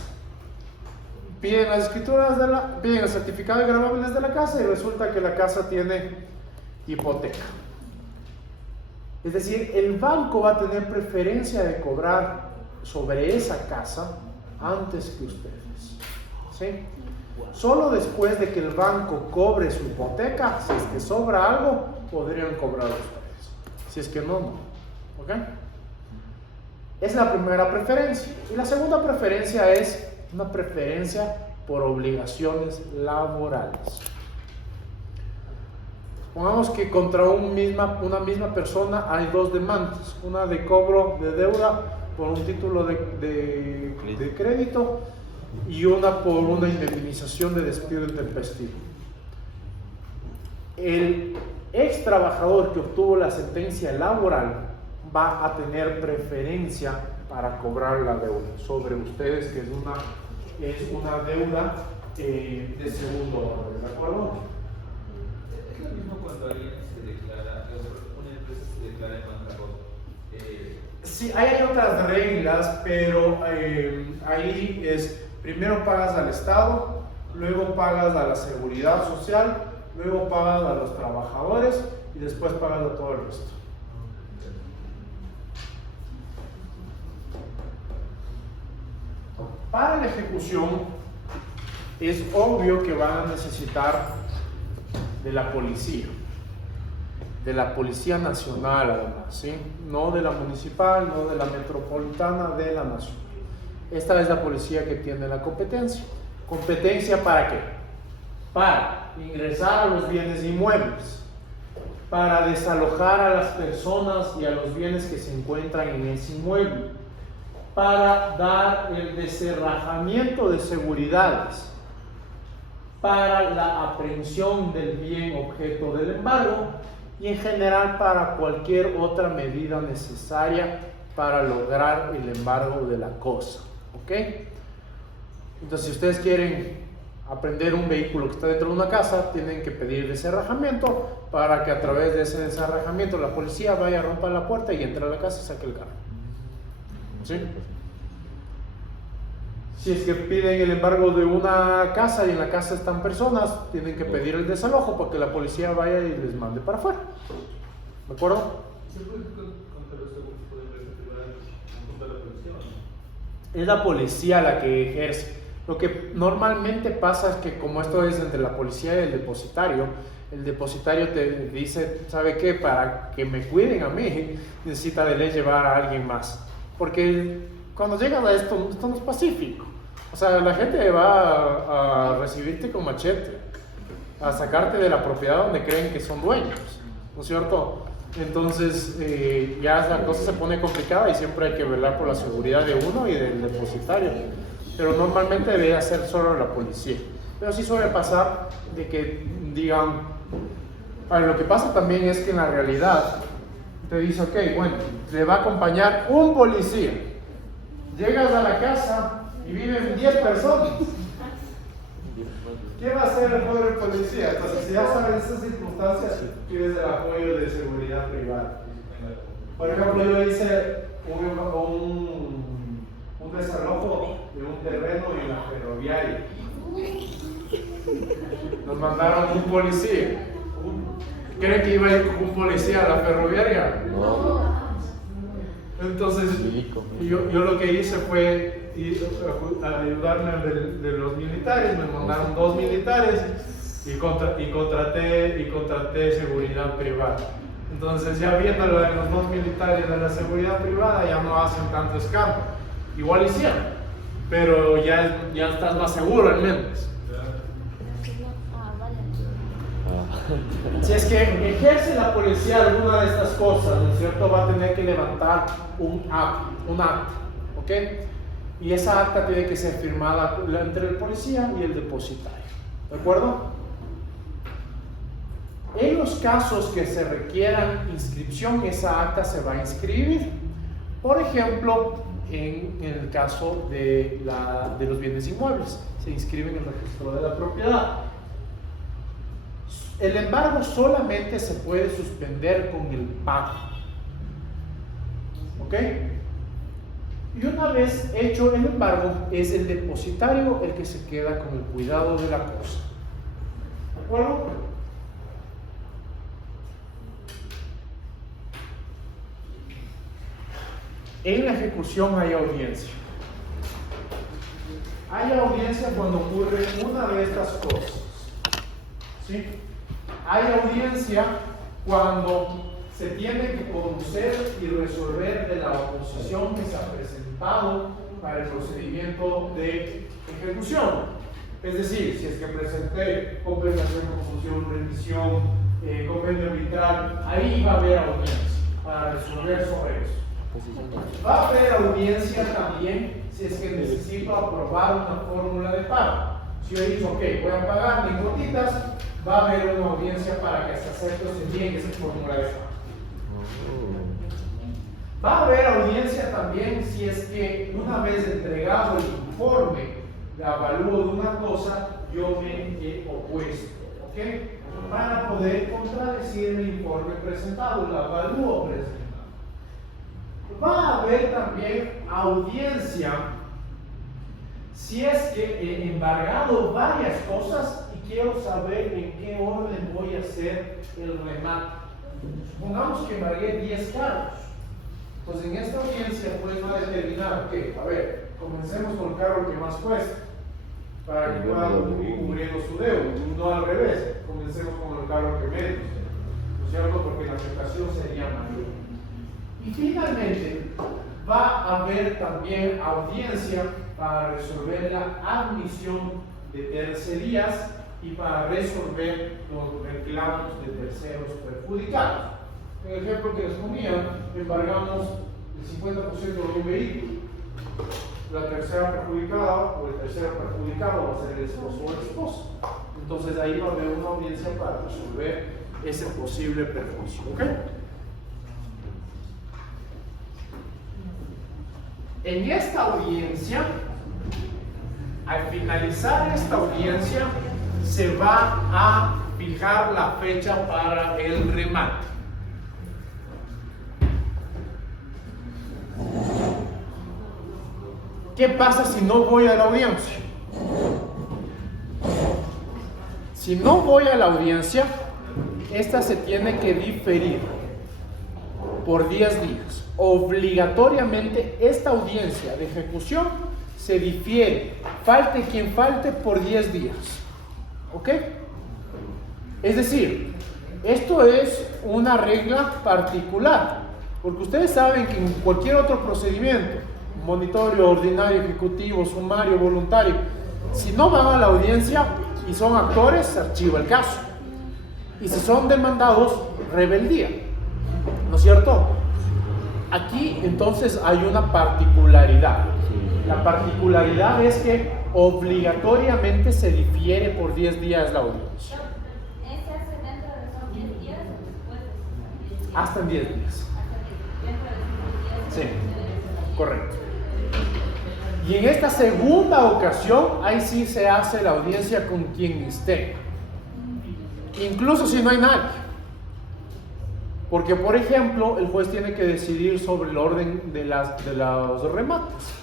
Piden las escrituras piden el certificado de gravamen de la casa y resulta que la casa tiene hipoteca. Es decir, el banco va a tener preferencia de cobrar sobre esa casa antes que ustedes. ¿Sí? Solo después de que el banco cobre su hipoteca, si es que sobra algo, podrían cobrar ustedes. Si es que no, no. ¿Ok? Es la primera preferencia. Y la segunda preferencia es una preferencia por obligaciones laborales. Supongamos que contra una misma persona hay dos demandas, una de cobro de deuda por un título de crédito y una por una indemnización de despido intempestivo. El ex trabajador que obtuvo la sentencia laboral va a tener preferencia para cobrar la deuda sobre ustedes, que es una deuda de segundo orden, ¿de acuerdo? Es lo mismo cuando alguien se declara, una empresa se declara en bancarrota. Sí, hay otras reglas, pero ahí es, primero pagas al Estado, luego pagas a la Seguridad Social, luego pagas a los trabajadores y después pagas a todo el resto. Para la ejecución es obvio que van a necesitar de la policía nacional además, ¿sí? No de la municipal, no de la metropolitana, de la nación. Esta es la policía que tiene la competencia. ¿Competencia para qué? Para ingresar a los bienes inmuebles, para desalojar a las personas y a los bienes que se encuentran en ese inmueble, para dar el desenrajamiento de seguridades, para la aprehensión del bien objeto del embargo y en general para cualquier otra medida necesaria para lograr el embargo de la cosa. ¿Ok? Entonces, si ustedes quieren apreender un vehículo que está dentro de una casa, tienen que pedir desenrajamiento para que a través de ese desenrajamiento la policía vaya a romper la puerta y entre a la casa y saque el carro. ¿Sí? Si es que piden el embargo de una casa y en la casa están personas, tienen que pedir el desalojo para que la policía vaya y les mande para afuera. ¿De acuerdo? ¿Se puede contar los seguros de empresa privada junto a la policía o no? Es la policía la que ejerce. Lo que normalmente pasa es que como esto es entre la policía y el depositario te dice, ¿sabe qué? Para que me cuiden a mí, necesita de ley llevar a alguien más. Porque cuando llegas a esto no es pacífico. O sea, la gente va a recibirte con machete, a sacarte de la propiedad donde creen que son dueños, ¿no es cierto? Entonces ya la cosa se pone complicada y siempre hay que velar por la seguridad de uno y del depositario. Pero normalmente debería ser solo la policía. Pero sí suele pasar de que digan, lo que pasa también es que en la realidad te dice, ok, bueno, le va a acompañar un policía. Llegas a la casa y viven 10 personas. ¿Qué va a hacer el poder policía? Entonces, si ya sabes esas circunstancias, tienes el apoyo de seguridad privada. Por ejemplo, yo hice un desalojo de un terreno en la ferroviaria. Nos mandaron un policía. ¿Creen que iba a ir un policía a la ferroviaria? No. Entonces, yo lo que hice fue ayudarme de los militares. Me mandaron 2 militares y contraté seguridad privada. Entonces, ya viéndolo de los 2 militares de la seguridad privada, ya no hacen tanto escándalo. Igual hicieron, pero ya estás más seguro al menos. Si es que ejerce la policía alguna de estas cosas, ¿no es cierto? Va a tener que levantar un acta, ¿ok? Y esa acta tiene que ser firmada entre el policía y el depositario, ¿de acuerdo? En los casos que se requieran inscripción, esa acta se va a inscribir. Por ejemplo, en el caso de los bienes inmuebles, se inscribe en el registro de la propiedad. El embargo solamente se puede suspender con el pago. ¿Ok? Y una vez hecho el embargo, es el depositario el que se queda con el cuidado de la cosa. ¿De acuerdo? En la ejecución hay audiencia. Hay audiencia cuando ocurre una de estas cosas. ¿Sí? Hay audiencia cuando se tiene que conocer y resolver de la oposición que se ha presentado para el procedimiento de ejecución. Es decir, si es que presenté compensación, confusión, remisión, convenio arbitral, ahí va a haber audiencia para resolver sobre eso. Va a haber audiencia también si es que necesito aprobar una fórmula de pago. Si yo he dicho, ok, voy a pagar mis gotitas, va a haber una audiencia para que se acepte o se envíe esa fórmula de pago. Va a haber audiencia también si es que una vez entregado el informe de avalúo de una cosa, yo me he opuesto, ¿ok? Para poder contradecir el informe presentado, el avalúo presentado. Va a haber también audiencia si es que he embargado varias cosas y quiero saber en qué orden voy a hacer el remate. Supongamos que embargué 10 carros. Pues en esta audiencia pues va a determinar que, a ver, comencemos con el carro que más cuesta para que pueda ir cubriendo su deuda, no al revés, comencemos con el carro que menos, ¿no es cierto? Porque la afectación sería mayor. Y finalmente va a haber también audiencia para resolver la admisión de tercerías y para resolver los reclamos de terceros perjudicados. En el ejemplo que les ponía, embargamos el 50% de un vehículo. La tercera perjudicada o el tercero perjudicado va a ser el esposo o la esposa. Entonces ahí va a haber una audiencia para resolver ese posible perjuicio. ¿Ok? En esta audiencia, al finalizar esta audiencia, se va a fijar la fecha para el remate. ¿Qué pasa si no voy a la audiencia? Si no voy a la audiencia, esta se tiene que diferir por 10 días. Obligatoriamente esta audiencia de ejecución se difiere, falte quien falte, por 10 días. ¿Ok? Es decir, esto es una regla particular, porque ustedes saben que en cualquier otro procedimiento, monitorio, ordinario, ejecutivo, sumario, voluntario, si no van a la audiencia y son actores, se archiva el caso. Y si son demandados, rebeldía. ¿No es cierto? Aquí entonces hay una particularidad. La particularidad es que obligatoriamente se difiere por 10 días la audiencia. ¿Ese hace dentro de esos 10 días o después de esos 10 días? Hasta en 10 días. Hasta dentro de esos 10 días. Sí, correcto. Y en esta segunda ocasión, ahí sí se hace la audiencia con quien esté. Incluso si no hay nadie. Porque, por ejemplo, el juez tiene que decidir sobre el orden de los remates.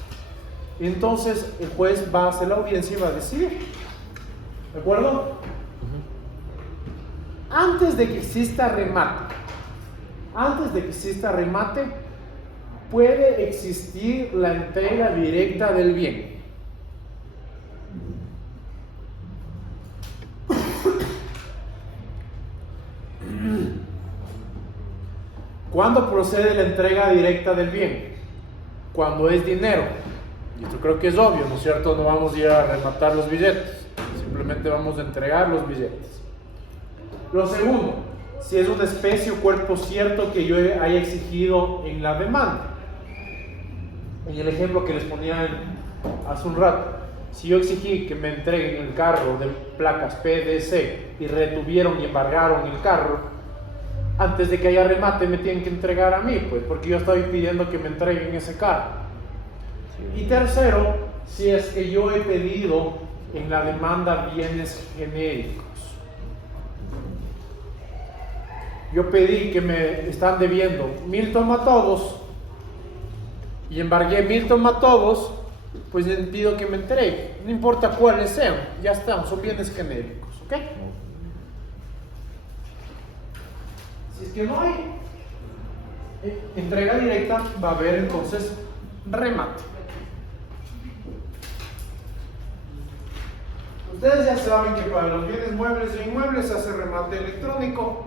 Entonces, el juez va a hacer la audiencia y va a decidir. ¿De acuerdo? Antes de que exista remate, puede existir la entrega directa del bien. ¿Cuándo procede la entrega directa del bien? Cuando es dinero. Y esto creo que es obvio, ¿no es cierto? No vamos a ir a rematar los billetes, simplemente vamos a entregar los billetes. Lo segundo, si es una especie o cuerpo cierto que yo haya exigido en la demanda. En el ejemplo que les ponía hace un rato, si yo exigí que me entreguen el carro de placas PDC y retuvieron y embargaron el carro, antes de que haya remate me tienen que entregar a mí, pues, porque yo estoy pidiendo que me entreguen ese carro. Y tercero, si es que yo he pedido en la demanda bienes genéricos. Yo pedí que me están debiendo 1000 tomatodos y embargué 1000 tomatodos, pues les pido que me entreguen, no importa cuáles sean, ya están, son bienes genéricos, ¿ok? Si es que no hay entrega directa, va a haber entonces remate. Ustedes ya saben que para los bienes muebles e inmuebles se hace remate electrónico,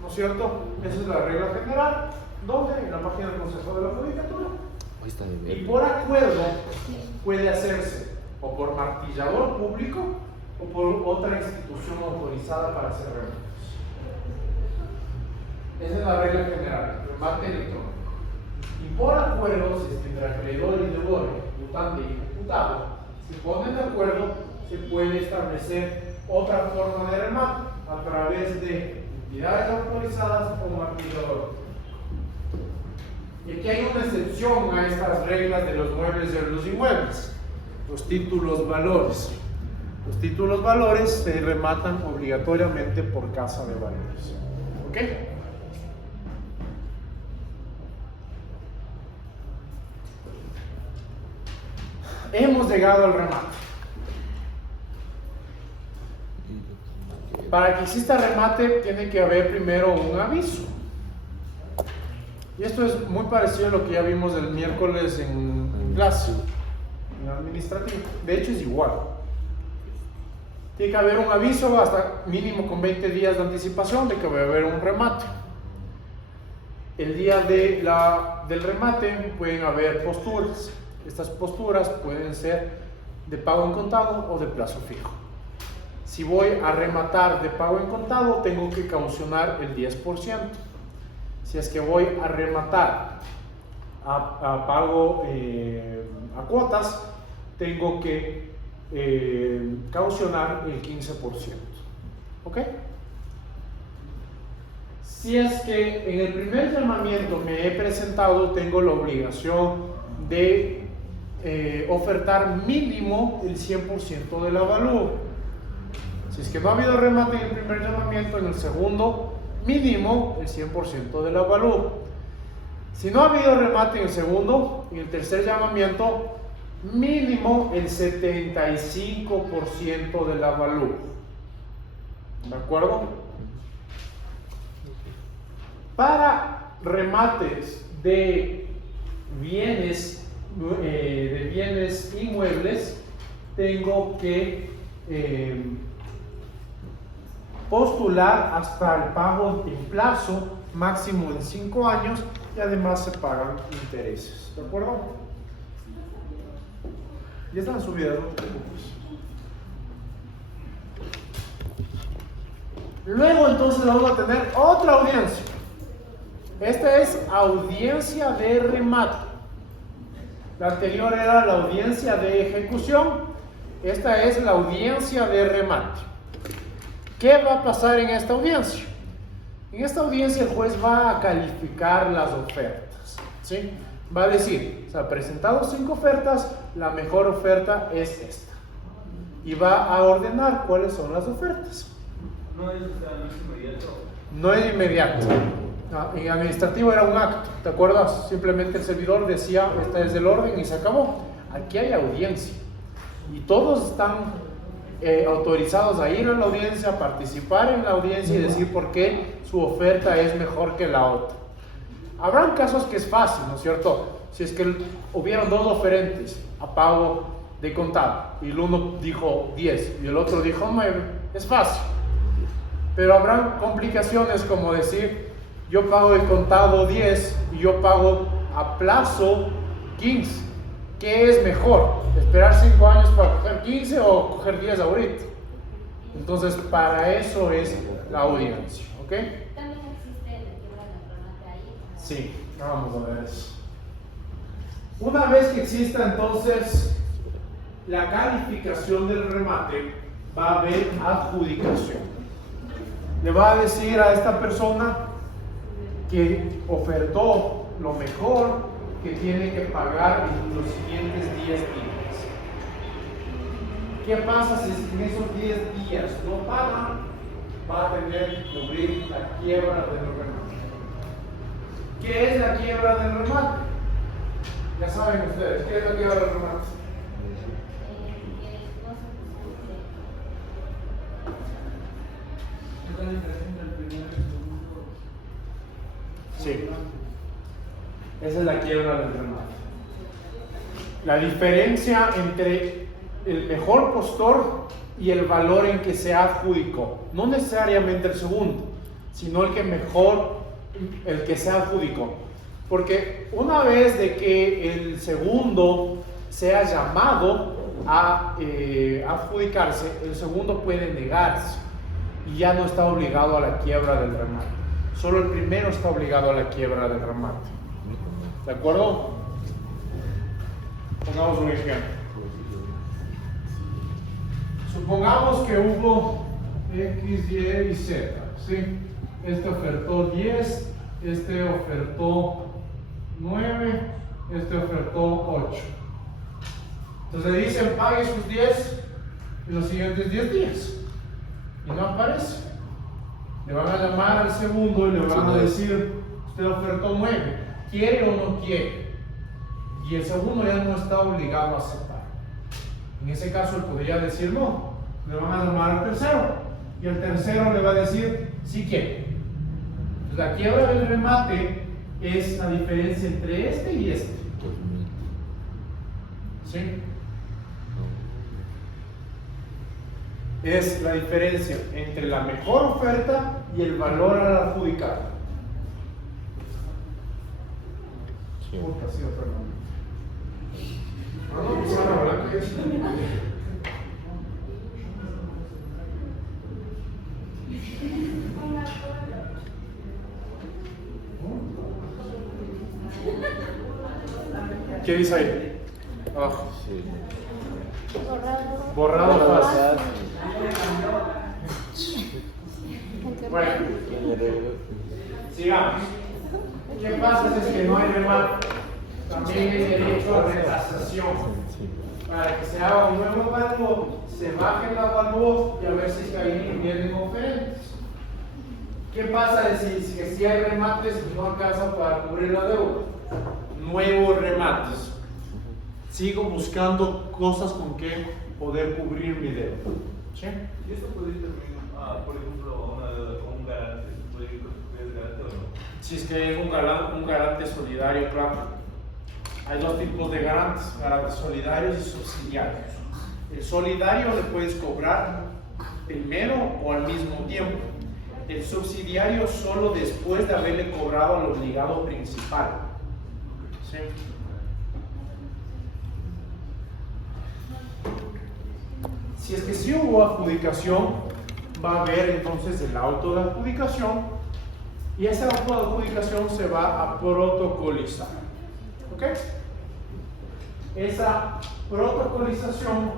¿no es cierto? Esa es la regla general. ¿Dónde? En la página del Consejo de la Judicatura. Y por acuerdo puede hacerse o por martillador público o por otra institución autorizada para hacer remates. Esa es la regla general, remate electrónico. Y por acuerdo, si es que entre acreedor y deudor, imputante y imputado se ponen de acuerdo, se puede establecer otra forma de remate a través de entidades autorizadas o martillador. Y aquí hay una excepción a estas reglas de los muebles y de los inmuebles, los títulos valores. Los títulos valores se rematan obligatoriamente por casa de valores. ¿Ok? Hemos llegado al remate. Para que exista remate tiene que haber primero un aviso. Y esto es muy parecido a lo que ya vimos el miércoles en clase, en administrativo. De hecho es igual. Tiene que haber un aviso hasta mínimo con 20 días de anticipación de que va a haber un remate. El día del remate pueden haber posturas. Estas posturas pueden ser de pago en contado o de plazo fijo. Si voy a rematar de pago en contado, tengo que caucionar el 10%. Si es que voy a rematar a pago a cuotas, tengo que caucionar el 15%. ¿Ok? Si es que en el primer llamamiento me he presentado, tengo la obligación de ofertar mínimo el 100% del avalúo. Si es que no ha habido remate en el primer llamamiento, en el segundo mínimo el 100% del avalúo. Si no ha habido remate en el segundo, en el tercer llamamiento mínimo el 75% del avalúo. ¿De acuerdo? Para remates de bienes inmuebles, tengo que postular hasta el pago en plazo máximo en 5 años y además se pagan intereses. ¿De acuerdo? Ya están subidas, no te preocupes. Luego entonces vamos a tener otra audiencia. Esta es audiencia de remate. La anterior era la audiencia de ejecución. Esta es la audiencia de remate. ¿Qué va a pasar en esta audiencia? En esta audiencia el juez va a calificar las ofertas, ¿sí? Va a decir, se han presentado 5 ofertas, la mejor oferta es esta. Y va a ordenar cuáles son las ofertas. No es inmediato. No es inmediato. En administrativo era un acto, ¿te acuerdas? Simplemente el servidor decía, esta es el orden y se acabó. Aquí hay audiencia. Y todos están autorizados a ir a la audiencia, a participar en la audiencia y decir por qué su oferta es mejor que la otra. Habrán casos que es fácil, ¿no es cierto? Si es que hubieron 2 oferentes a pago de contado y el uno dijo 10 y el otro dijo 9, es fácil. Pero habrán complicaciones como decir, yo pago de contado 10 y yo pago a plazo 15. ¿Qué es mejor? ¿Esperar 5 años para coger 15 o coger 10 ahorita? Entonces, para eso es la audiencia, ¿ok? También existe la quiebra de remate ahí. Sí, vamos a ver eso. Una vez que exista entonces la calificación del remate, va a haber adjudicación. Le va a decir a esta persona que ofertó lo mejor, que tiene que pagar en los siguientes 10 días. ¿Qué pasa si en esos 10 días no pagan? Va a tener que cubrir la quiebra del remate. ¿Qué es la quiebra del remate? Ya saben ustedes, ¿qué es la quiebra del remate? Sí. Esa es la quiebra del remate. La diferencia entre el mejor postor y el valor en que se adjudicó. No necesariamente el segundo, sino el que se adjudicó. Porque una vez de que el segundo sea llamado a adjudicarse, el segundo puede negarse y ya no está obligado a la quiebra del remate. Solo el primero está obligado a la quiebra del remate. ¿De acuerdo? Pongamos un ejemplo. Supongamos que hubo X, Y y Z, ¿sí? Este ofertó 10, este ofertó 9, este ofertó 8. Entonces le dicen pague sus 10 en los siguientes 10 días. Y no aparece. Le van a llamar al segundo y le van a decir, usted ofertó 9, ¿quiere o no quiere? Y el segundo ya no está obligado a aceptar. En ese caso él podría decir no. Le van a llamar al tercero y el tercero le va a decir sí quiere. Entonces, la quiebra del remate es la diferencia entre este y este. ¿Sí? Es la diferencia entre la mejor oferta y el valor al adjudicado. Sí. Puta, sí, perdón. No, pues ahora hablar que es. ¿Qué dice ahí? Abajo. Sí. Borrado fácil. Bueno, sigamos. ¿Qué pasa si es que no hay remate? También hay derecho a retasación. Para que se haga un nuevo evalúo, se baje el evalúo y a ver si ahí vienen oferentes. ¿Qué pasa si hay remates y no alcanza para cubrir la deuda? Nuevos remates. Sigo buscando cosas con que poder cubrir mi deuda. ¿Sí? ¿Y eso puede ir también, por ejemplo, una deuda con un garante? ¿Puede ir con garante o no? Si es que es un garante solidario, claro. Hay dos tipos de garantes, garantes solidarios y subsidiarios. El solidario le puedes cobrar primero o al mismo tiempo. El subsidiario solo después de haberle cobrado al obligado principal. ¿Sí? Si es que sí hubo adjudicación, va a haber entonces el auto de adjudicación y ese auto de adjudicación se va a protocolizar. ¿Ok? Esa protocolización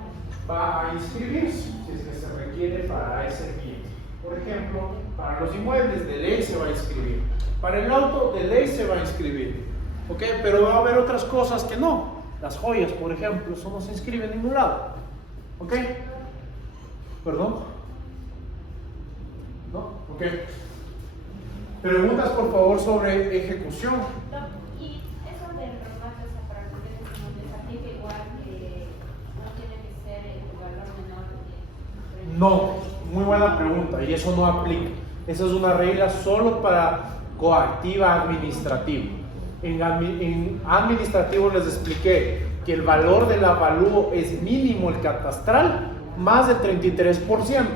va a inscribirse si es que se requiere para ese bien. Por ejemplo, para los inmuebles de ley se va a inscribir. Para el auto de ley se va a inscribir. ¿Ok? Pero va a haber otras cosas que no. Las joyas, por ejemplo, eso no se inscribe en ningún lado. ¿Ok? ¿Perdón? ¿No? ¿Ok? Preguntas, por favor, sobre ejecución. Y eso del remate, o sea, para que ustedes no les aplique igual, no tiene que ser el valor menor de No, muy buena pregunta, y eso no aplica. Esa es una regla solo para coactiva administrativa. En administrativo les expliqué que el valor del avalúo es mínimo el catastral más del 33%.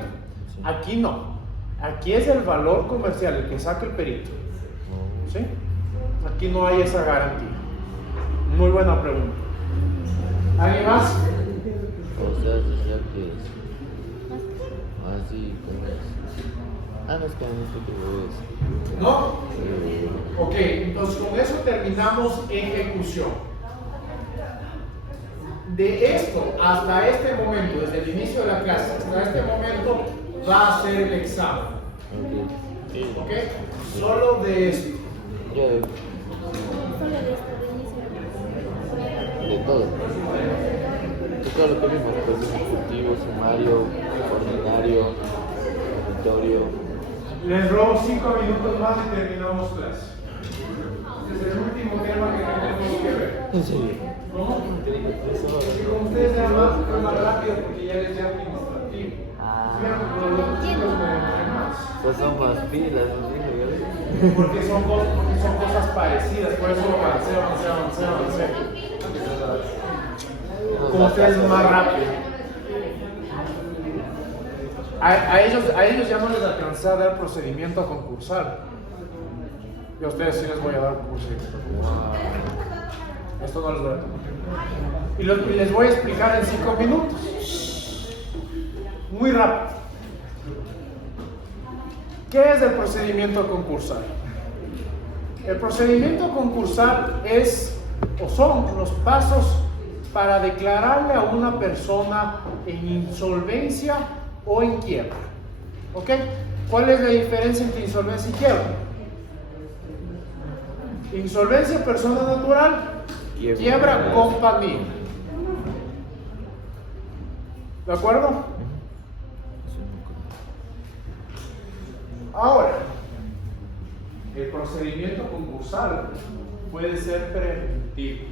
Aquí no. Aquí es el valor comercial, el que saca el perito. ¿Sí? Aquí no hay esa garantía. Muy buena pregunta. ¿Alguien más? O sea, decía que es así como es. No, es que no sé qué es. ¿No? Ok, entonces con eso terminamos ejecución. De esto hasta este momento, desde el inicio de la clase hasta este momento, va a ser el examen. Ok. Sí. ¿Ok? Solo de esto. Ya de todo. De todo lo que vimos, pues ejecutivo, sumario, ordinario, auditorio. Les robo 5 minutos más y terminamos clase. Este es el último tema que tenemos que ver. ¿En serio? ¿Cómo? Y como ustedes ya más rápido porque ya les da administrativo. Pero los chicos me ven más. Pues son más pilas, ¿no? Porque son cosas parecidas, por eso avancé. Como ustedes más rápido. A ellos ya no les alcancé a dar procedimiento concursal. Y a ustedes sí les voy a dar procedimiento concursal. Esto no les voy a tomar. Y les voy a explicar en 5 minutos. Muy rápido. ¿Qué es el procedimiento concursal? El procedimiento concursal es o son los pasos para declararle a una persona en insolvencia o en quiebra. ¿Ok? ¿Cuál es la diferencia entre insolvencia y quiebra? Insolvencia persona natural, quiebra compañía. ¿De acuerdo? Ahora, el procedimiento concursal puede ser preventivo,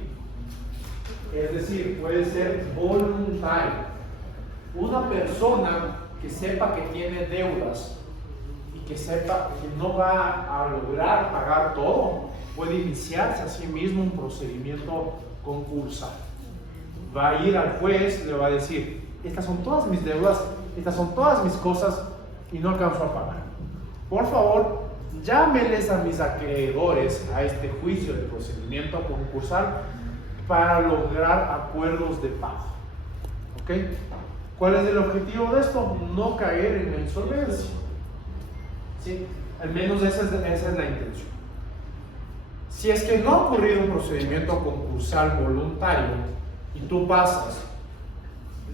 es decir, puede ser voluntario. Una persona que sepa que tiene deudas y que sepa que no va a lograr pagar todo, puede iniciarse a sí mismo un procedimiento concursal. Va a ir al juez, le va a decir: estas son todas mis deudas, estas son todas mis cosas y no alcanzo a pagar. Por favor, llámeles a mis acreedores a este juicio de procedimiento concursal para lograr acuerdos de pago. ¿Ok? ¿Cuál es el objetivo de esto? No caer en la insolvencia. ¿Sí? Al menos esa es la intención. Si es que no ha ocurrido un procedimiento concursal voluntario y tú pasas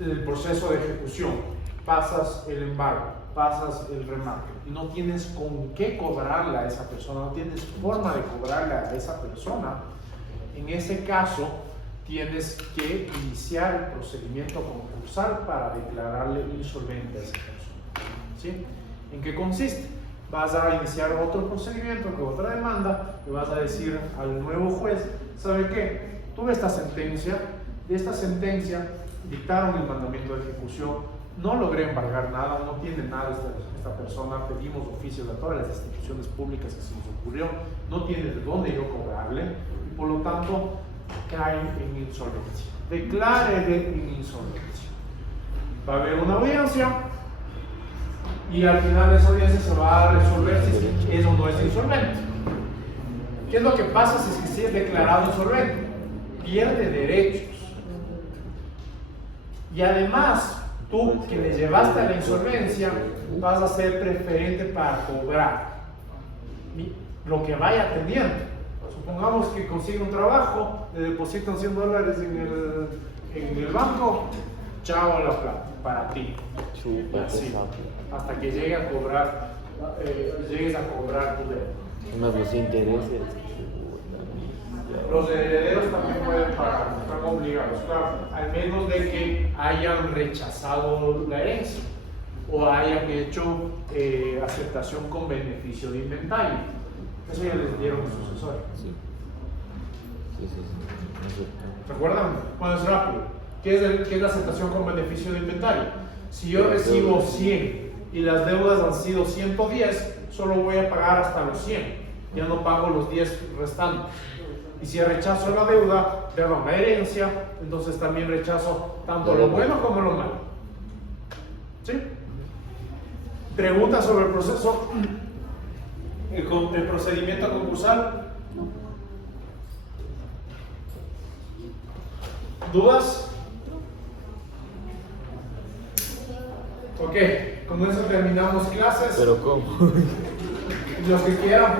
el proceso de ejecución, pasas el embargo, pasas el remate y no tienes con qué cobrarle a esa persona, no tienes forma de cobrarle a esa persona, en ese caso tienes que iniciar el procedimiento concursal para declararle insolvente a esa persona. ¿Sí? ¿En qué consiste? Vas a iniciar otro procedimiento, otra demanda, y vas a decir al nuevo juez: ¿sabe qué? Tuve esta sentencia, de esta sentencia dictaron el mandamiento de ejecución, no logré embargar nada, no tiene nada esta persona, pedimos oficios a todas las instituciones públicas que se nos ocurrió, no tiene de dónde yo cobrarle, y por lo tanto cae en insolvencia. Declárele en insolvencia. Va a haber una audiencia y al final de esa audiencia se va a resolver si eso no es insolvente. ¿Qué es lo que pasa si es declarado insolvente? Pierde derechos. Y además, tú que le llevaste a la insolvencia vas a ser preferente para cobrar lo que vaya teniendo. Supongamos que consigue un trabajo, le depositan $100 en el banco, chao a la plata, para ti. Así, hasta que llegue a cobrar, llegues a cobrar tu deuda. Más los intereses. Los herederos también pueden pagar, están obligados, claro, al menos de que hayan rechazado la herencia o hayan hecho aceptación con beneficio de inventario. Eso ya les dieron los sucesores. Sí. ¿Recuerdan? Bueno, es rápido. ¿Qué es la aceptación con beneficio de inventario? Si yo recibo 100 y las deudas han sido 110, solo voy a pagar hasta los 100. Ya no pago los 10 restantes. Y si rechazo la deuda, perdón, la herencia, entonces también rechazo tanto lo bueno como lo malo. ¿Sí? Preguntas sobre el proceso, el procedimiento concursal. ¿Dudas? Ok, con eso terminamos clases. Pero ¿cómo? Los que quieran